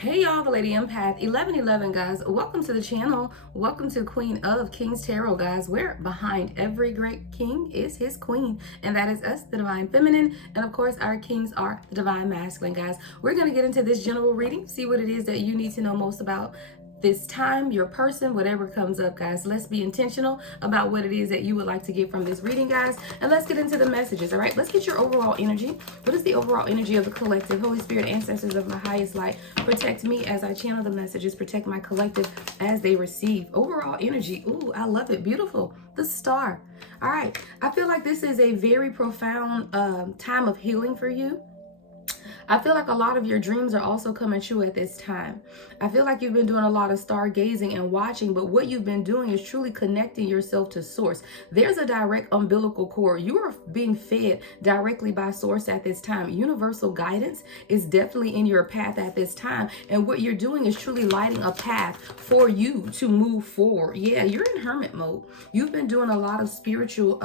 Hey y'all, the Lady Empath 1111, guys. Welcome to the channel. Welcome to Queen of Kings Tarot, guys, where behind every great king is his queen, and that is us, the Divine Feminine, and of course our kings are the Divine Masculine, guys. We're going to get into this general reading, see what it is that you need to know most about this time, your person, whatever comes up, guys. Let's be intentional about what it is that you would like to get from this reading, guys, and let's get into the messages. All right, let's get your overall energy. What is the overall energy of the collective? Holy Spirit, ancestors of my highest light, protect me as I channel the messages, protect my collective as they receive. Overall energy, ooh, I love it. Beautiful. The star. All right, I feel like this is a very profound time of healing for you. I feel like a lot of your dreams are also coming true at this time. I feel like you've been doing a lot of stargazing and watching, but what you've been doing is truly connecting yourself to source. There's a direct umbilical cord. You are being fed directly by source at this time. Universal guidance is definitely in your path at this time. And what you're doing is truly lighting a path for you to move forward. Yeah, you're in hermit mode. You've been doing a lot of spiritual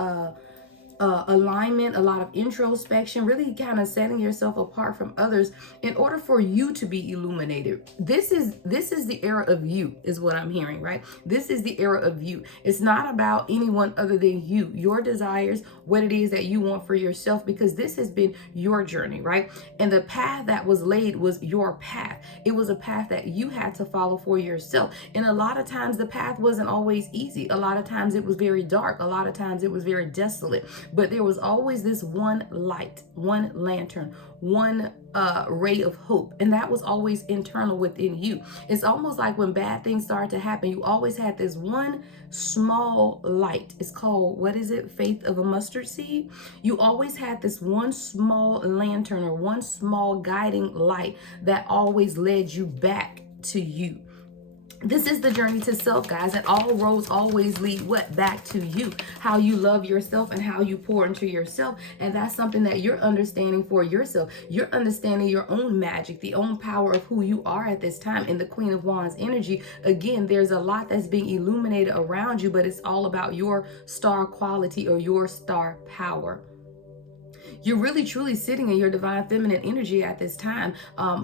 alignment, a lot of introspection, really kind of setting yourself apart from others in order for you to be illuminated. This is the era of you, is what I'm hearing, right? This is the era of you. It's not about anyone other than you, your desires, what it is that you want for yourself, because this has been your journey, right? And the path that was laid was your path. It was a path that you had to follow for yourself. And a lot of times the path wasn't always easy. A lot of times it was very dark. A lot of times it was very desolate. But there was always this one light, one lantern, one ray of hope. And that was always internal within you. It's almost like when bad things start to happen, you always had this one small light. It's called, what is it? Faith of a mustard seed. You always had this one small lantern or one small guiding light that always led you back to you. This is the journey to self, guys, and all roads always lead what? Back to you. How you love yourself and how you pour into yourself. And that's something that you're understanding for yourself. You're understanding your own magic, the own power of who you are at this time in the Queen of Wands energy. Again, there's a lot that's being illuminated around you, but it's all about your star quality or your star power. You're really truly sitting in your divine feminine energy at this time.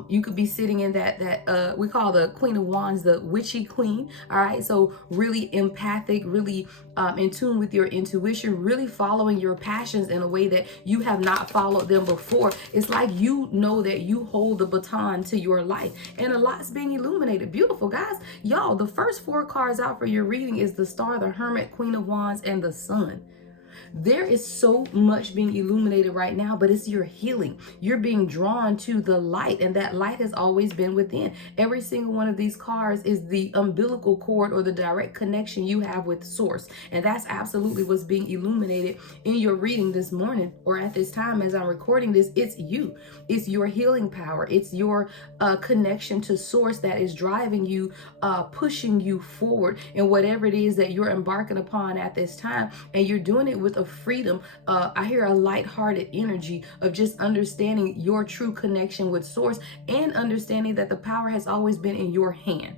You could be sitting in that we call the Queen of Wands, the witchy queen. All right. So really empathic, really in tune with your intuition, really following your passions in a way that you have not followed them before. It's like you know that you hold the baton to your life and a lot's being illuminated. Beautiful, guys. Y'all, the first 4 cards out for your reading is the Star, the Hermit, Queen of Wands, and the Sun. There is so much being illuminated right now, but it's your healing. You're being drawn to the light, and that light has always been within. Every single one of these cards is the umbilical cord or the direct connection you have with source. And that's absolutely what's being illuminated in your reading this morning or at this time as I'm recording this. It's you. It's your healing power. It's your connection to source that is driving you, pushing you forward in whatever it is that you're embarking upon at this time. And you're doing it with a freedom. I hear a lighthearted energy of just understanding your true connection with source and understanding that the power has always been in your hand.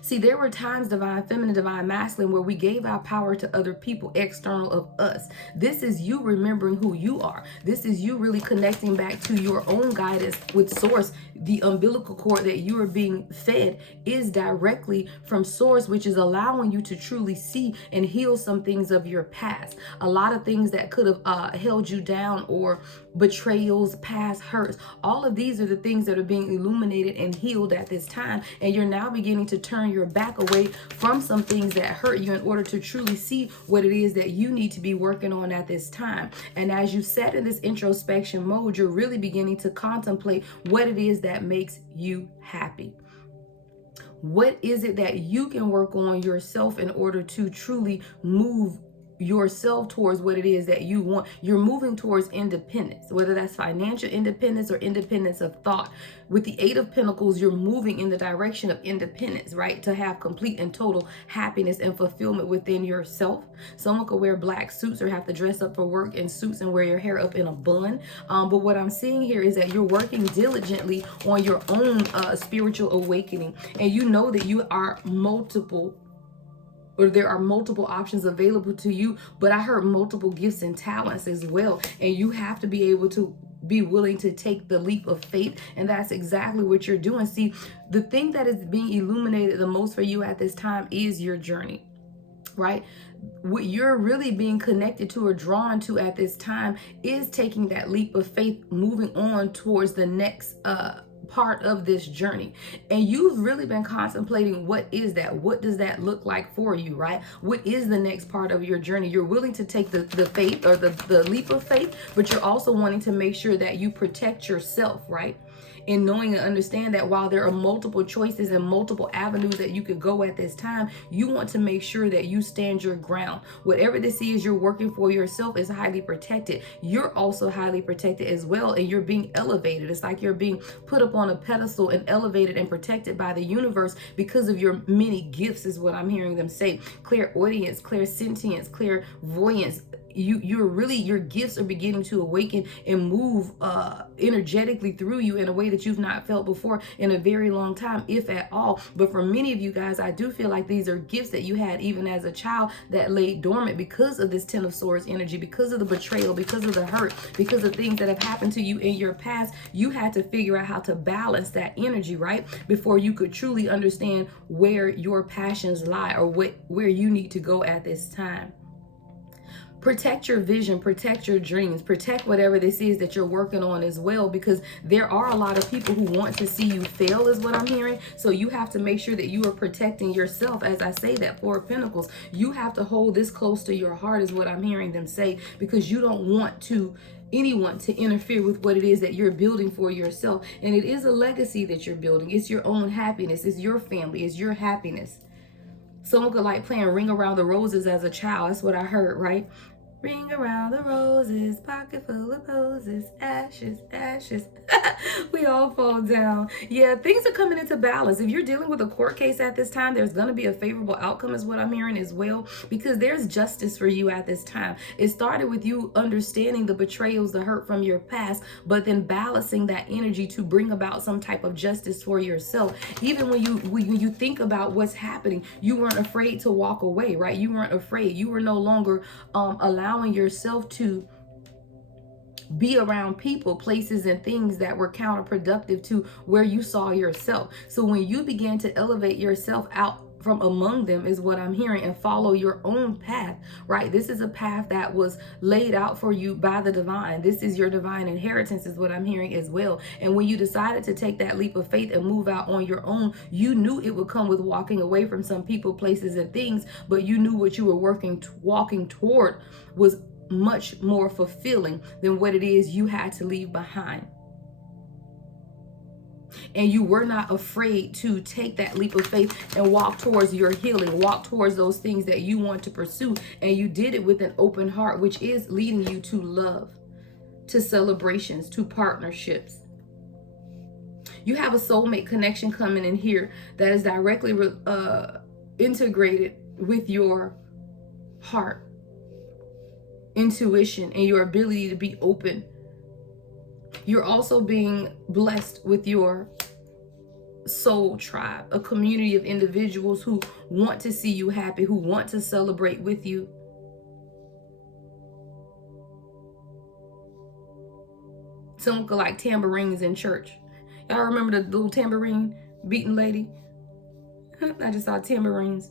See, there were times, divine feminine, divine masculine, where we gave our power to other people external of us. This is you remembering who you are. This is you really connecting back to your own guidance with source. The umbilical cord that you are being fed is directly from source, which is allowing you to truly see and heal some things of your past. A lot of things that could have held you down, or betrayals, past hurts. All of these are the things that are being illuminated and healed at this time. And you're now beginning to turn your back away from some things that hurt you in order to truly see what it is that you need to be working on at this time. And as you set in this introspection mode, you're really beginning to contemplate what it is that makes you happy. What is it that you can work on yourself in order to truly move yourself towards what it is that you want? You're moving towards independence, whether that's financial independence or independence of thought. With the 8 of Pentacles, you're moving in the direction of independence, right? To have complete and total happiness and fulfillment within yourself. Someone could wear black suits or have to dress up for work in suits and wear your hair up in a bun. But what I'm seeing here is that you're working diligently on your own spiritual awakening. And you know that you are multiple, or there are multiple options available to you, but I heard multiple gifts and talents as well. And you have to be able to be willing to take the leap of faith, and that's exactly what you're doing. See, the thing that is being illuminated the most for you at this time is your journey, right? What you're really being connected to or drawn to at this time is taking that leap of faith, moving on towards the next part of this journey. And you've really been contemplating, what is that? What does that look like for you, right? What is the next part of your journey? You're willing to take the faith, or the leap of faith, but you're also wanting to make sure that you protect yourself, right? In knowing and understand that while there are multiple choices and multiple avenues that you could go at this time, you want to make sure that you stand your ground. Whatever this is you're working for yourself is highly protected. You're also highly protected as well, and you're being elevated. It's like you're being put up on a pedestal and elevated and protected by the universe because of your many gifts, is what I'm hearing them say. Clairaudience, clairsentience, clairvoyance. Your gifts are beginning to awaken and move energetically through you in a way that you've not felt before in a very long time, if at all. But for many of you guys, I do feel like these are gifts that you had even as a child that lay dormant because of this Ten of Swords energy, because of the betrayal, because of the hurt, because of things that have happened to you in your past. You had to figure out how to balance that energy, right? Before you could truly understand where your passions lie, or where you need to go at this time. Protect your vision, protect your dreams, protect whatever this is that you're working on as well, because there are a lot of people who want to see you fail, is what I'm hearing. So you have to make sure that you are protecting yourself. As I say that, Four of Pentacles, you have to hold this close to your heart, is what I'm hearing them say, because you don't want anyone to interfere with what it is that you're building for yourself. And it is a legacy that you're building. It's your own happiness. It's your family. It's your happiness. Someone could like playing Ring Around the Roses as a child. That's what I heard, right? Ring around the roses, pocket full of posies, ashes, ashes. We all fall down. Yeah, things are coming into balance. If you're dealing with a court case at this time, there's going to be a favorable outcome, is what I'm hearing as well, because there's justice for you at this time. It started with you understanding the betrayals, the hurt from your past, but then balancing that energy to bring about some type of justice for yourself. Even when you think about what's happening, you weren't afraid to walk away, right? You weren't afraid. You were no longer allowing yourself to be around people, places, and things that were counterproductive to where you saw yourself. So when you began to elevate yourself out from among them, is what I'm hearing, and follow your own path, right? This is a path that was laid out for you by the divine. This is your divine inheritance, is what I'm hearing as well. And when you decided to take that leap of faith and move out on your own, you knew it would come with walking away from some people, places, and things, but you knew what you were walking toward was much more fulfilling than what it is you had to leave behind. And you were not afraid to take that leap of faith and walk towards your healing, walk towards those things that you want to pursue. And you did it with an open heart, which is leading you to love, to celebrations, to partnerships. You have a soulmate connection coming in here that is directly integrated with your heart, intuition, and your ability to be open. You're also being blessed with your soul tribe, a community of individuals who want to see you happy, who want to celebrate with you. Some could like tambourines in church. Y'all remember the little tambourine beating lady? I just saw tambourines.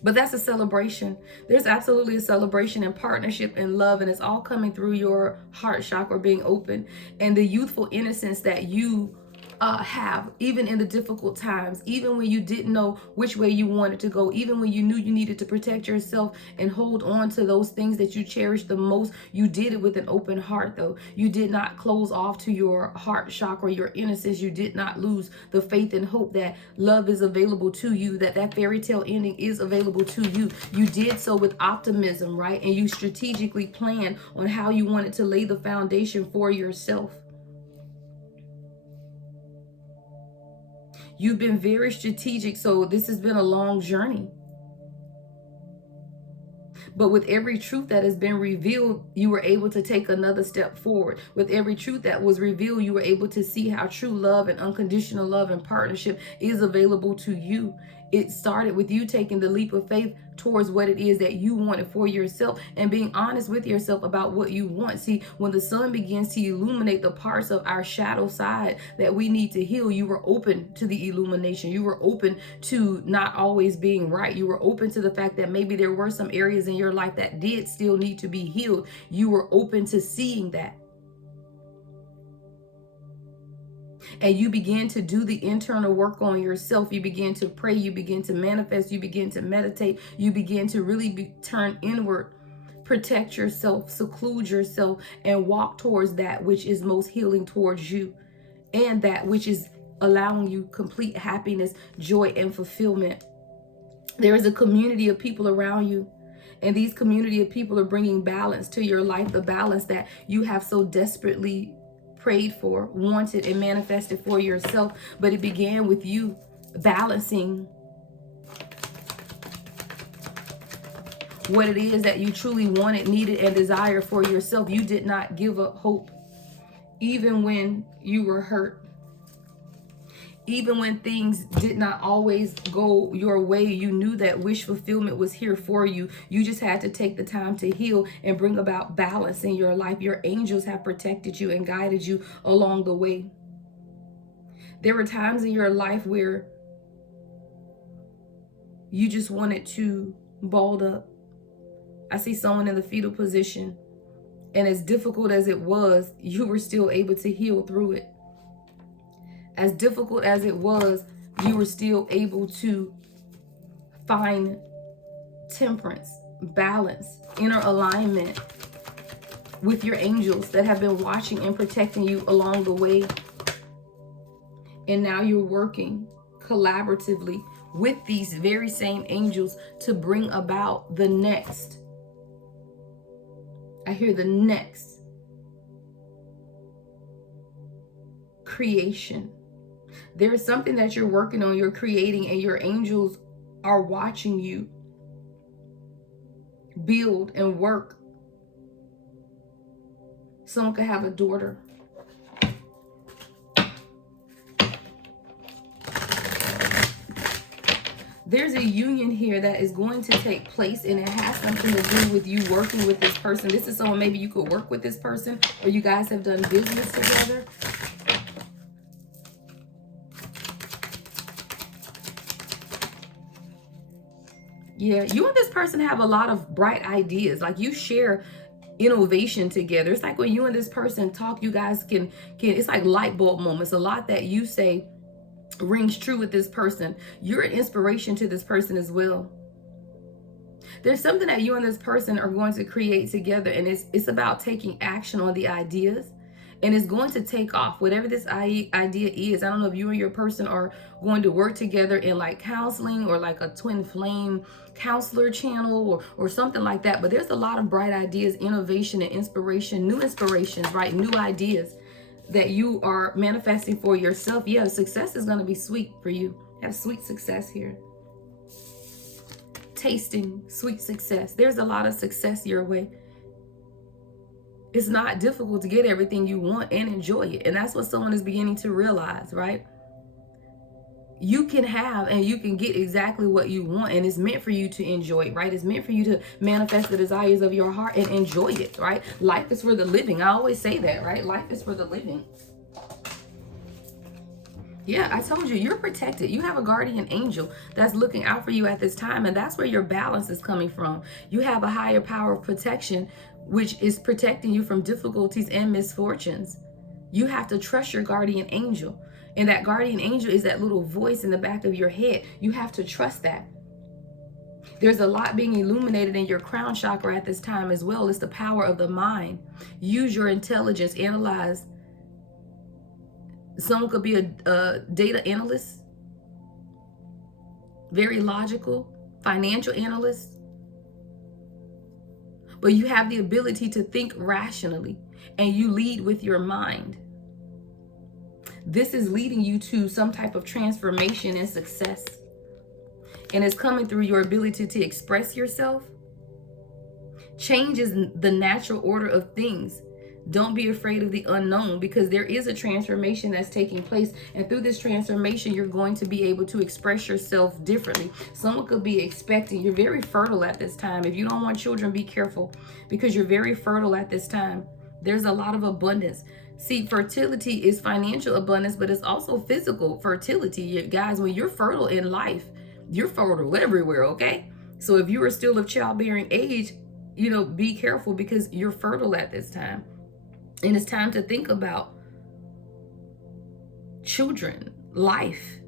But that's a celebration. There's absolutely a celebration and partnership and love, and it's all coming through your heart chakra being open, and the youthful innocence that you have, even in the difficult times, even when you didn't know which way you wanted to go, even when you knew you needed to protect yourself and hold on to those things that you cherish the most. You did it with an open heart, though. You did not close off to your heart chakra, your innocence. You did not lose the faith and hope that love is available to you, that fairy tale ending is available to you. You did so with optimism, right? And you strategically planned on how you wanted to lay the foundation for yourself. You've been very strategic, so this has been a long journey. But with every truth that has been revealed, you were able to take another step forward. With every truth that was revealed, you were able to see how true love and unconditional love and partnership is available to you It started with you taking the leap of faith towards what it is that you wanted for yourself and being honest with yourself about what you want. See, when the sun begins to illuminate the parts of our shadow side that we need to heal, you were open to the illumination. You were open to not always being right. You were open to the fact that maybe there were some areas in your life that did still need to be healed. You were open to seeing that. And you begin to do the internal work on yourself. You begin to pray. You begin to manifest. You begin to meditate. You begin to really turn inward, protect yourself, seclude yourself, and walk towards that which is most healing towards you, and that which is allowing you complete happiness, joy, and fulfillment. There is a community of people around you. And these community of people are bringing balance to your life, the balance that you have so desperately prayed for, wanted, and manifested for yourself. But it began with you balancing what it is that you truly wanted, needed, and desired for yourself. You did not give up hope, even when you were hurt. Even when things did not always go your way, you knew that wish fulfillment was here for you. You just had to take the time to heal and bring about balance in your life. Your angels have protected you and guided you along the way. There were times in your life where you just wanted to balled up. I see someone in the fetal position, and as difficult as it was, you were still able to heal through it. As difficult as it was, you were still able to find temperance, balance, inner alignment with your angels that have been watching and protecting you along the way. And now you're working collaboratively with these very same angels to bring about the next. I hear the next creation. There is something that you're working on, you're creating, and your angels are watching you build and work. Someone could have a daughter. There's a union here that is going to take place, and it has something to do with you working with this person. This is someone maybe you could work with this person, or you guys have done business together. Yeah, you and this person have a lot of bright ideas. Like, you share innovation together. It's like when you and this person talk, you guys can it's like light bulb moments. A lot that you say rings true with this person. You're an inspiration to this person as well. There's something that you and this person are going to create together, and it's about taking action on the ideas. And it's going to take off, whatever this idea is. I don't know if you and your person are going to work together in like counseling, or like a twin flame counselor channel, or something like that. But there's a lot of bright ideas, innovation, and inspiration, new inspirations, right? New ideas that you are manifesting for yourself. Yeah, success is going to be sweet for you. Have sweet success here. Tasting sweet success. There's a lot of success your way. It's not difficult to get everything you want and enjoy it. And that's what someone is beginning to realize, right? You can have and you can get exactly what you want, and it's meant for you to enjoy it, right? It's meant for you to manifest the desires of your heart and enjoy it, right? Life is for the living. I always say that, right? Life is for the living. Yeah, I told you, you're protected. You have a guardian angel that's looking out for you at this time, and that's where your balance is coming from. You have a higher power of protection, which is protecting you from difficulties and misfortunes. You have to trust your guardian angel. And that guardian angel is that little voice in the back of your head. You have to trust that. There's a lot being illuminated in your crown chakra at this time as well. It's the power of the mind. Use your intelligence. Analyze. Someone could be a data analyst, very logical, financial analyst. But you have the ability to think rationally, and you lead with your mind. This is leading you to some type of transformation and success. And it's coming through your ability to express yourself. Change is the natural order of things. Don't be afraid of the unknown, because there is a transformation that's taking place. And through this transformation, you're going to be able to express yourself differently. Someone could be expecting. You're very fertile at this time. If you don't want children, be careful, because you're very fertile at this time. There's a lot of abundance. See, fertility is financial abundance, but it's also physical fertility. You guys, when you're fertile in life, you're fertile everywhere, okay? So if you are still of childbearing age, be careful, because you're fertile at this time. And it's time to think about children, life.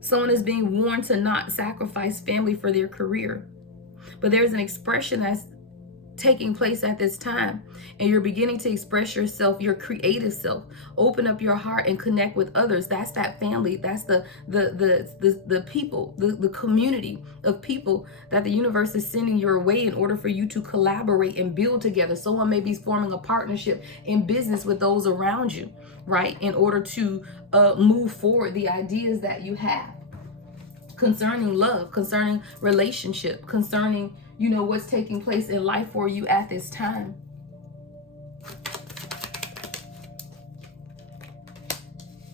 Someone is being warned to not sacrifice family for their career. But there's an expression that's taking place at this time, and you're beginning to express yourself, your creative self. Open up your heart and connect with others. That's that family. That's the people, the community of people that the universe is sending your way in order for you to collaborate and build together. Someone may be forming a partnership in business with those around you, right, in order to move forward the ideas that you have concerning love, concerning relationship, concerning what's taking place in life for you at this time.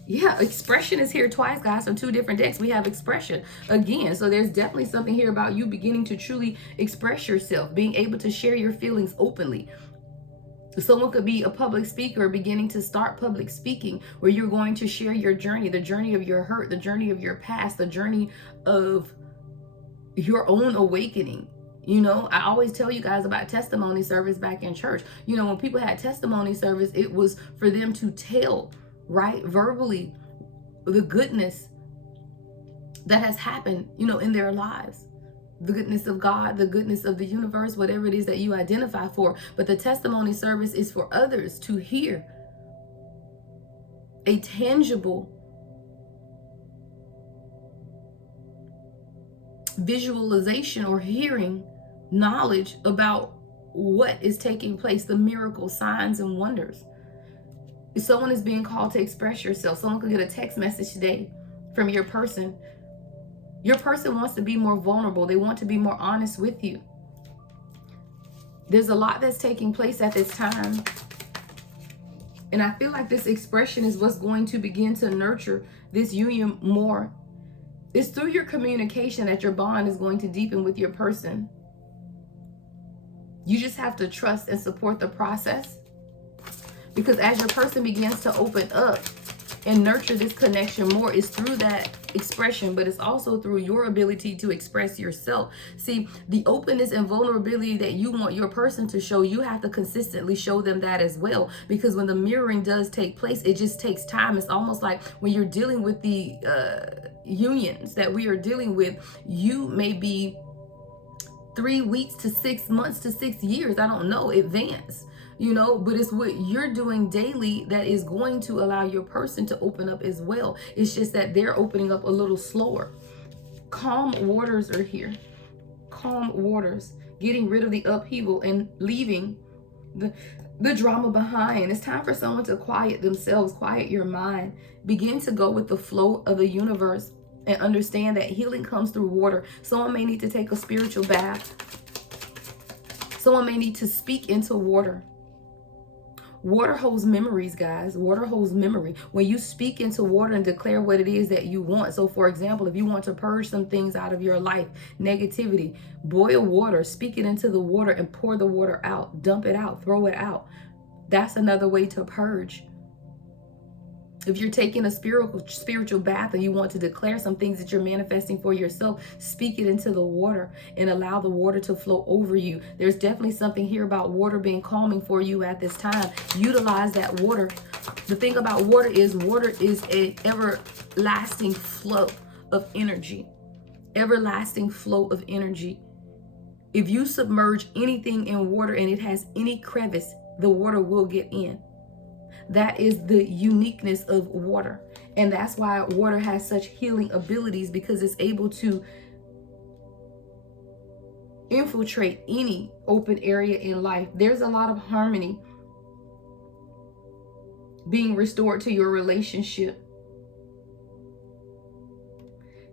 Yeah, expression is here twice, guys, from two different decks. We have expression again. So there's definitely something here about you beginning to truly express yourself, being able to share your feelings openly. Someone could be a public speaker, beginning to start public speaking, where you're going to share your journey, the journey of your hurt, the journey of your past, the journey of your own awakening. I always tell you guys about testimony service back in church. When people had testimony service, it was for them to tell, right, verbally, the goodness that has happened, in their lives. The goodness of God, the goodness of the universe, whatever it is that you identify for. But the testimony service is for others to hear a tangible visualization or hearing knowledge about what is taking place, the miracles, signs, and wonders. If someone is being called to express yourself, someone could get a text message today from your person. Your person wants to be more vulnerable. They want to be more honest with you. There's a lot that's taking place at this time. And I feel like this expression is what's going to begin to nurture this union more. It's through your communication that your bond is going to deepen with your person. You just have to trust and support the process. Because as your person begins to open up and nurture this connection more, it's through that expression, but it's also through your ability to express yourself. See, the openness and vulnerability that you want your person to show, you have to consistently show them that as well. Because when the mirroring does take place, it just takes time. It's almost like when you're dealing with the unions that we are dealing with, you may be 3 weeks to 6 months to 6 years, I don't know, advance, but it's what you're doing daily that is going to allow your person to open up as well. It's just that they're opening up a little slower. Calm waters are here. Calm waters, getting rid of the upheaval and leaving the drama behind. It's time for someone to quiet themselves, quiet your mind, begin to go with the flow of the universe, and understand that healing comes through water. Someone may need to take a spiritual bath. Someone may need to speak into water. Water holds memories, guys. Water holds memory. When you speak into water and declare what it is that you want. So for example, if you want to purge some things out of your life, negativity, boil water, speak it into the water and pour the water out, dump it out, throw it out. That's another way to purge. If you're taking a spiritual bath and you want to declare some things that you're manifesting for yourself, speak it into the water and allow the water to flow over you. There's definitely something here about water being calming for you at this time. Utilize that water. The thing about water is an everlasting flow of energy. Everlasting flow of energy. If you submerge anything in water and it has any crevice, the water will get in. That is the uniqueness of water. And that's why water has such healing abilities, because it's able to infiltrate any open area in life. There's a lot of harmony being restored to your relationship.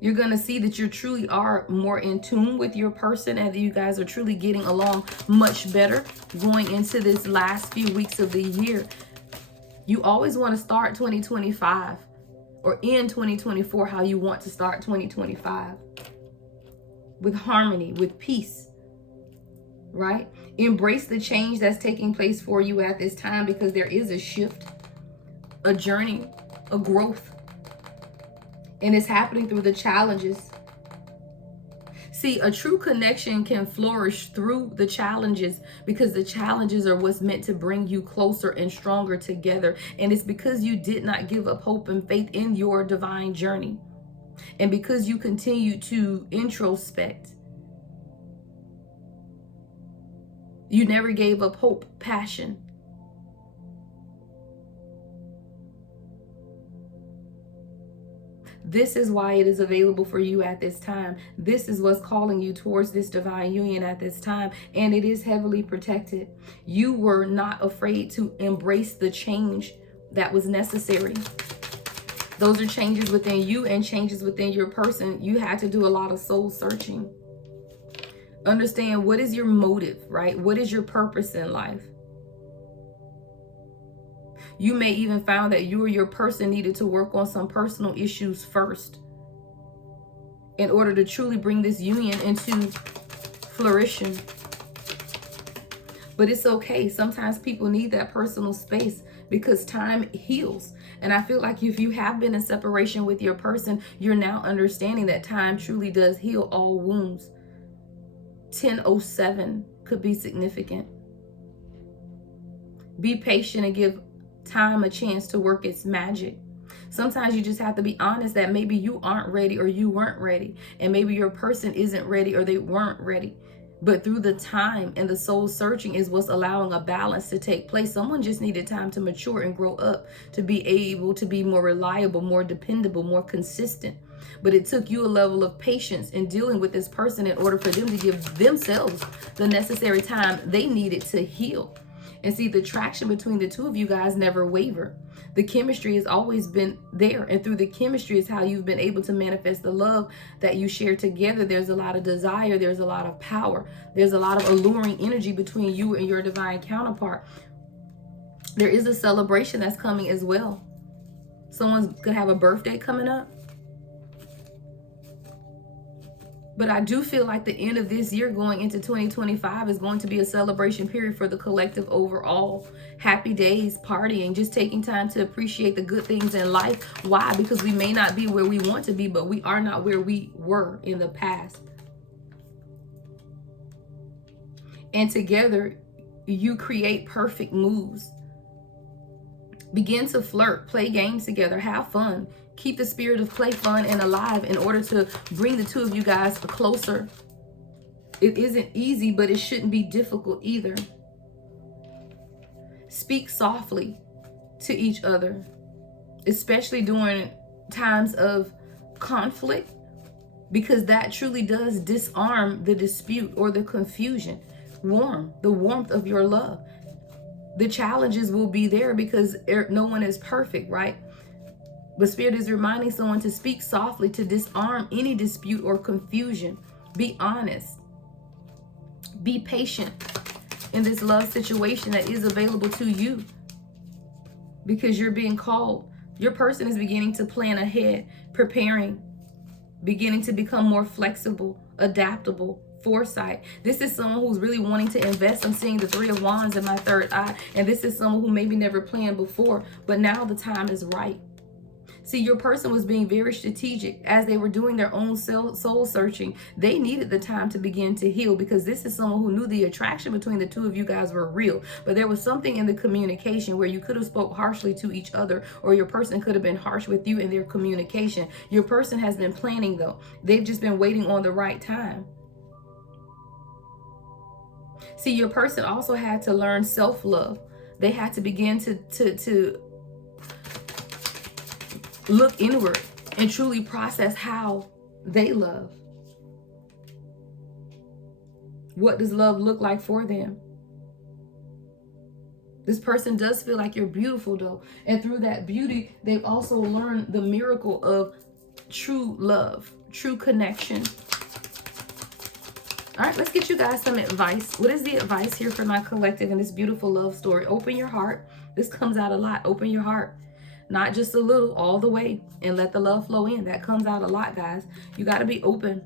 You're going to see that you truly are more in tune with your person and that you guys are truly getting along much better going into this last few weeks of the year. You always want to start 2025 or end 2024 how you want to start 2025. With harmony, with peace, right? Embrace the change that's taking place for you at this time, because there is a shift, a journey, a growth. And it's happening through the challenges. See, a true connection can flourish through the challenges, because the challenges are what's meant to bring you closer and stronger together. And it's because you did not give up hope and faith in your divine journey. And because you continue to introspect. You never gave up hope, passion. This is why it is available for you at this time. This is what's calling you towards this divine union at this time. And it is heavily protected. You were not afraid to embrace the change that was necessary. Those are changes within you and changes within your person. You had to do a lot of soul searching. Understand, what is your motive, right? What is your purpose in life? You may even find that you or your person needed to work on some personal issues first in order to truly bring this union into flourishing. But it's okay. Sometimes people need that personal space because time heals. And I feel like if you have been in separation with your person, you're now understanding that time truly does heal all wounds. 10:07 could be significant. Be patient and give time a chance to work its magic. Sometimes you just have to be honest that maybe you aren't ready or you weren't ready, and maybe your person isn't ready or they weren't ready. But through the time and the soul searching is what's allowing a balance to take place. Someone just needed time to mature and grow up to be able to be more reliable, more dependable, more consistent. But it took you a level of patience in dealing with this person in order for them to give themselves the necessary time they needed to heal. And see, the traction between the two of you guys never wavered. The chemistry has always been there. And through the chemistry is how you've been able to manifest the love that you share together. There's a lot of desire. There's a lot of power. There's a lot of alluring energy between you and your divine counterpart. There is a celebration that's coming as well. Someone could have a birthday coming up. But I do feel like the end of this year going into 2025 is going to be a celebration period for the collective overall. Happy days, partying, just taking time to appreciate the good things in life. Why? Because we may not be where we want to be, but we are not where we were in the past. And together, you create perfect moves. Begin to flirt, play games together, have fun. Keep the spirit of play fun and alive in order to bring the two of you guys closer. It isn't easy, but it shouldn't be difficult either. Speak softly to each other, especially during times of conflict, because that truly does disarm the dispute or the confusion. The warmth of your love. The challenges will be there because no one is perfect, right? But Spirit is reminding someone to speak softly to disarm any dispute or confusion. Be honest. Be patient in this love situation that is available to you, because you're being called. Your person is beginning to plan ahead, preparing, beginning to become more flexible, adaptable, foresight. This is someone who's really wanting to invest. I'm seeing the 3 of Wands in my third eye. And this is someone who maybe never planned before, but now the time is right. See, your person was being very strategic as they were doing their own soul searching. They needed the time to begin to heal, because this is someone who knew the attraction between the two of you guys were real. But there was something in the communication where you could have spoke harshly to each other, or your person could have been harsh with you in their communication. Your person has been planning though. They've just been waiting on the right time. See, your person also had to learn self-love. They had to begin to look inward and truly process how they love. What does love look like for them? This person does feel like you're beautiful though. And through that beauty, they've also learned the miracle of true love, true connection. All right, let's get you guys some advice. What is the advice here for my collective in this beautiful love story? Open your heart. This comes out a lot. Open your heart. Not just a little, all the way, and let the love flow in. That comes out a lot, guys. You got to be open.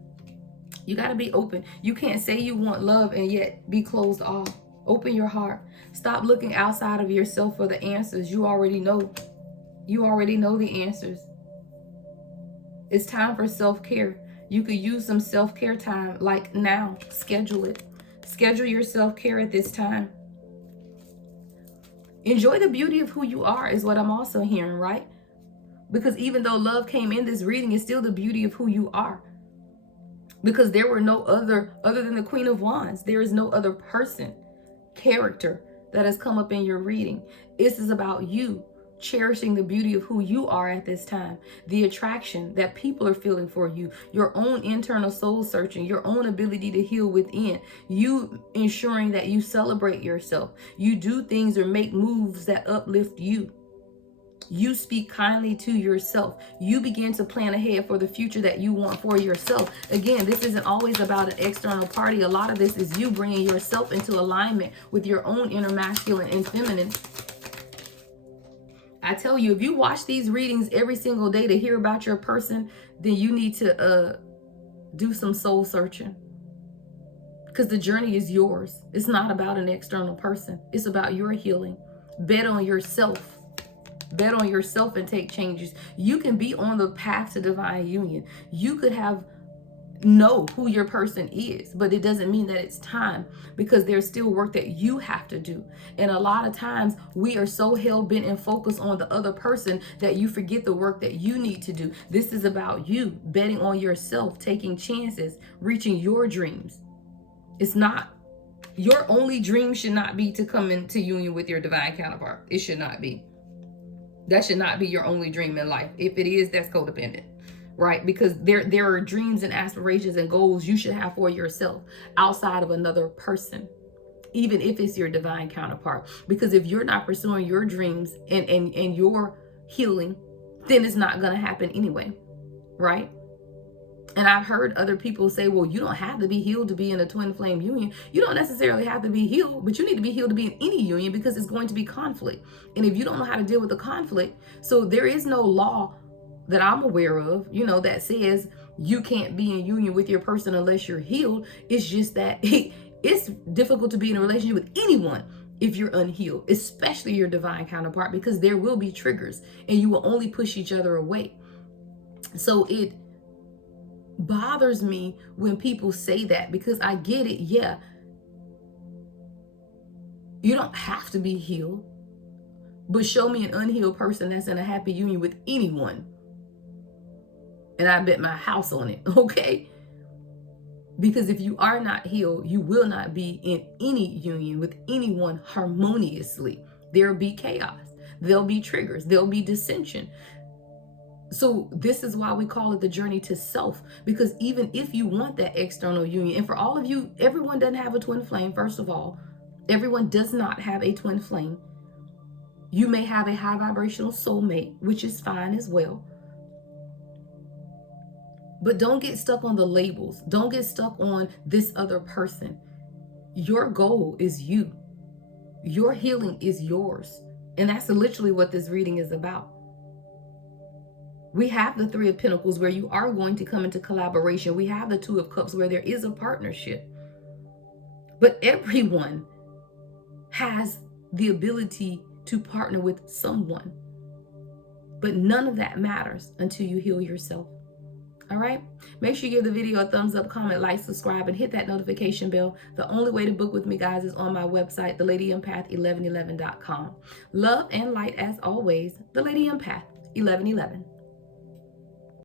You got to be open. You can't say you want love and yet be closed off. Open your heart. Stop looking outside of yourself for the answers. You already know. You already know the answers. It's time for self-care. You could use some self-care time, like now. Schedule it. Schedule your self-care at this time. Enjoy the beauty of who you are is what I'm also hearing, right? Because even though love came in this reading, it's still the beauty of who you are. Because there were no other than the Queen of Wands. There is no other person, character that has come up in your reading. This is about you. Cherishing the beauty of who you are at this time, the attraction that people are feeling for you, your own internal soul searching, your own ability to heal within, you ensuring that you celebrate yourself, you do things or make moves that uplift you. You speak kindly to yourself. You begin to plan ahead for the future that you want for yourself. Again, this isn't always about an external party. A lot of this is you bringing yourself into alignment with your own inner masculine and feminine. I tell you, if you watch these readings every single day to hear about your person, then you need to do some soul searching. Because the journey is yours. It's not about an external person. It's about your healing. Bet on yourself. Bet on yourself and take changes. You can be on the path to divine union. You could know who your person is, but it doesn't mean that it's time, because there's still work that you have to do. And a lot of times we are so hell-bent and focused on the other person that you forget the work that you need to do. This is about you betting on yourself, taking chances, reaching your dreams. It's not your only dream should not be to come into union with your divine counterpart. It should not be. That should not be your only dream in life. If it is, that's codependent. Right? Because there are dreams and aspirations and goals you should have for yourself outside of another person, even if it's your divine counterpart. Because if you're not pursuing your dreams and your healing, then it's not going to happen anyway. Right? And I've heard other people say, well, you don't have to be healed to be in a twin flame union. You don't necessarily have to be healed, but you need to be healed to be in any union, because it's going to be conflict. And if you don't know how to deal with the conflict, so there is no law that I'm aware of, that says you can't be in union with your person unless you're healed. It's just that it's difficult to be in a relationship with anyone if you're unhealed, especially your divine counterpart, because there will be triggers and you will only push each other away. So it bothers me when people say that, because I get it. Yeah, you don't have to be healed, but show me an unhealed person that's in a happy union with anyone, and I bet my house on it, okay? Because if you are not healed, you will not be in any union with anyone harmoniously. There'll be chaos. There'll be triggers. There'll be dissension. So this is why we call it the journey to self, because even if you want that external union, and for all of you, everyone doesn't have a twin flame. First of all, everyone does not have a twin flame. You may have a high vibrational soulmate, which is fine as well. But don't get stuck on the labels. Don't get stuck on this other person. Your goal is you. Your healing is yours. And that's literally what this reading is about. We have the Three of Pentacles where you are going to come into collaboration. We have the Two of Cups where there is a partnership. But everyone has the ability to partner with someone. But none of that matters until you heal yourself. All right. Make sure you give the video a thumbs up, comment, like, subscribe, and hit that notification bell. The only way to book with me, guys, is on my website, thelady1111.com. Love and light as always, The Lady Empath 1111.